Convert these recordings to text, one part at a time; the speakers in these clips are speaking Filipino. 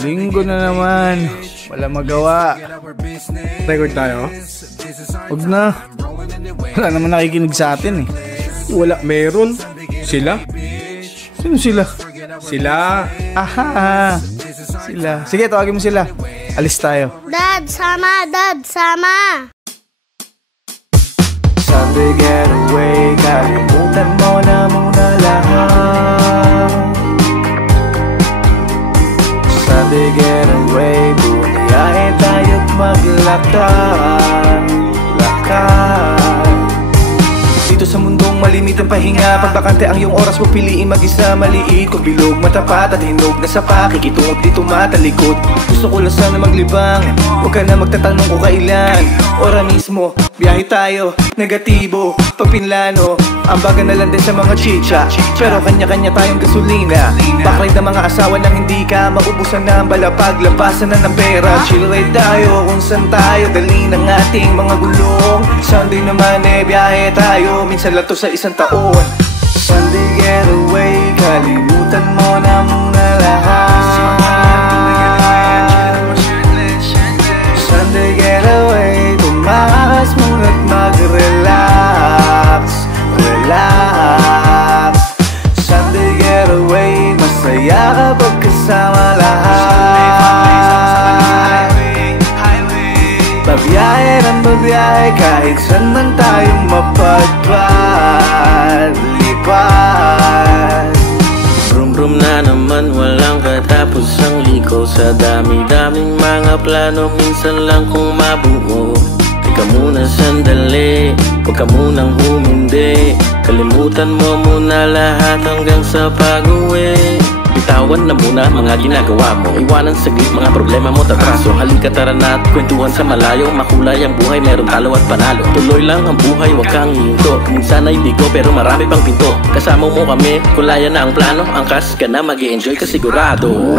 Linggo na naman. Wala magawa. Record tayo? Huwag na. Wala naman nakikinig sa atin eh. Wala, meron. Sila? Sino sila? Sila. Aha. Sila. Sige, tawagin mo sila. Alis tayo. Dad, sama! Dad, sama! Sunday getaway, kalimutan mo na muna lahat. Sunday getaway, bumiyahe tayo't maglakad. Lakad. Dito sa mundong malimit ang pahinga, pagbakante ang iyong oras mo piliin mag-isa. Maliit kung bilog, matapat at hinog na sapa, kikitungot dito matalikod. Gusto ko lang sana maglibang, huwag ka na magtatanong kung kailan. Ora mismo, biyahe tayo, negatibo, pagpinlano. Ang baga na lang din sa mga chicha, pero kanya-kanya tayong gasolina. Bakride ng mga asawa nang hindi ka maubusan na ang balapag, lampasan na ng pera. Chill ride tayo kung saan tayo, dali ng ating mga gulong. Sunday naman eh, biyahe tayo, minsan lang to sa isang taon. Sunday getaway, kalimutan mo na muna lahat. Sunday getaway, tumakas muna't mag-relax. Relax. Sunday getaway, masaya kapag kasama lahat. Babiyahe ng babiyahe, kahit saan man tayong mapadpad. Lipad. Brum-brum na naman, walang katapos ang liko. Sa dami-daming mga plano, minsan lang kung mabuo. Teka muna sandali, huwag ka munang humindi. Kalimutan mo muna lahat hanggang sa pag-uwi. Bitawan na muna mga ginagawa mo, iwanan saglit mga problema mo, tatraso. Halika tara na at kwentuhan sa malayo. Makulay ang buhay, meron talo at panalo. Tuloy lang ang buhay, huwag kang hihinto. Minsan ay bigo pero marami pang pinto. Kasama mo kami, kulaya na ang plano. Angkas ka na, mag-i-enjoy ka sigurado.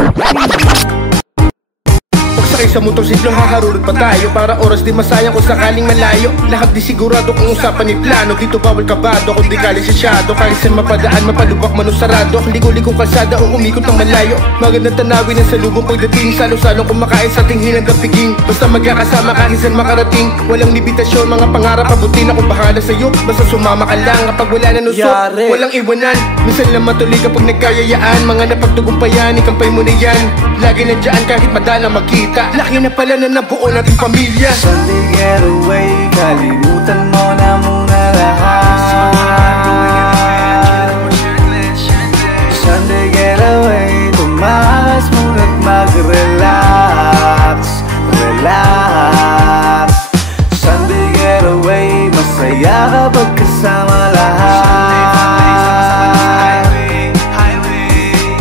Sakay sa motorsiklo, haharurot pa tayo para oras di masayang kung sakaling malayo. Lahat di sigurado kung usapan ni plano. Dito bawal kabado, kung di kalisyado. Kahit saan mapadaan, mapalubak man o sarado. Ligo-ligong kalsada o umikot ng malayo. Magandang tanawin ang salubong pagdating. Salo-salong kumakain sa ating hilang kapiging. Basta magkakasama kahit saan makarating. Walang limitasyon, mga pangarap abutin. Ako bahala sa'yo, basta sumama ka lang. Kapag wala na nusok, walang iwanan. Minsan lang matuloy kapag nagkayayaan. Mga napagtugumpayan, ikampay mo na yan. Lagi na dyan kahit madalang magkita. Laki na pala na nabuo nating pamilya. Sunday getaway, kalimutan mo na muna lahat. Sunday getaway, tumakas muna't mag-relax. Relax. Sunday getaway, masaya kapag kasama lahat.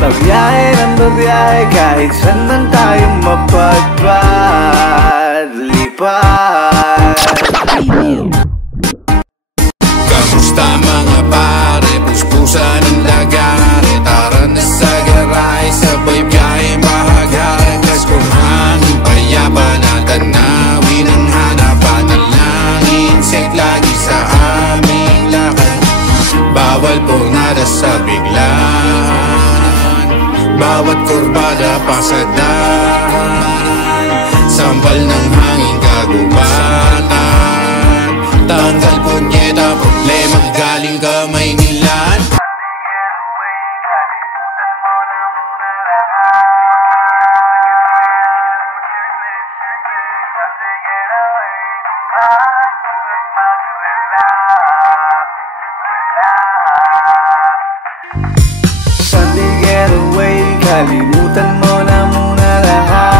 Babiyahe ng babiyahe, kahit saan man tayong mapadpad. Lipad. Kamusta mga pare, puspusan ng lagare. Tara na sa garay, sabay biyahe mahagare. Kas kung hangin payapa na tanawin ang hanapan ng langit. Sek lagi sa aming lakad, bawal po nada sa biglaan. Bawat kurbada pasadahan, sampal ng hangin kagubatan. Tanggal punyeta, problema galing kamay nilan. Sunday getaway, kalimutan mo na muna lahat.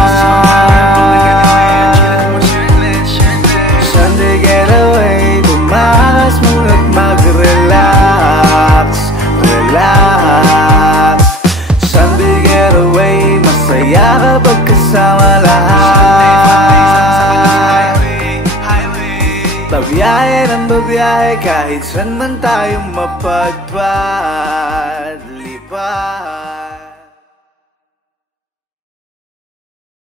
Sunday getaway, tumakas muna't mag-relax. Relax. Sunday getaway, masaya kapag kasama lahat. Babiyahe ng babiyahe, kahit saan man tayong mapadpad. Lipad.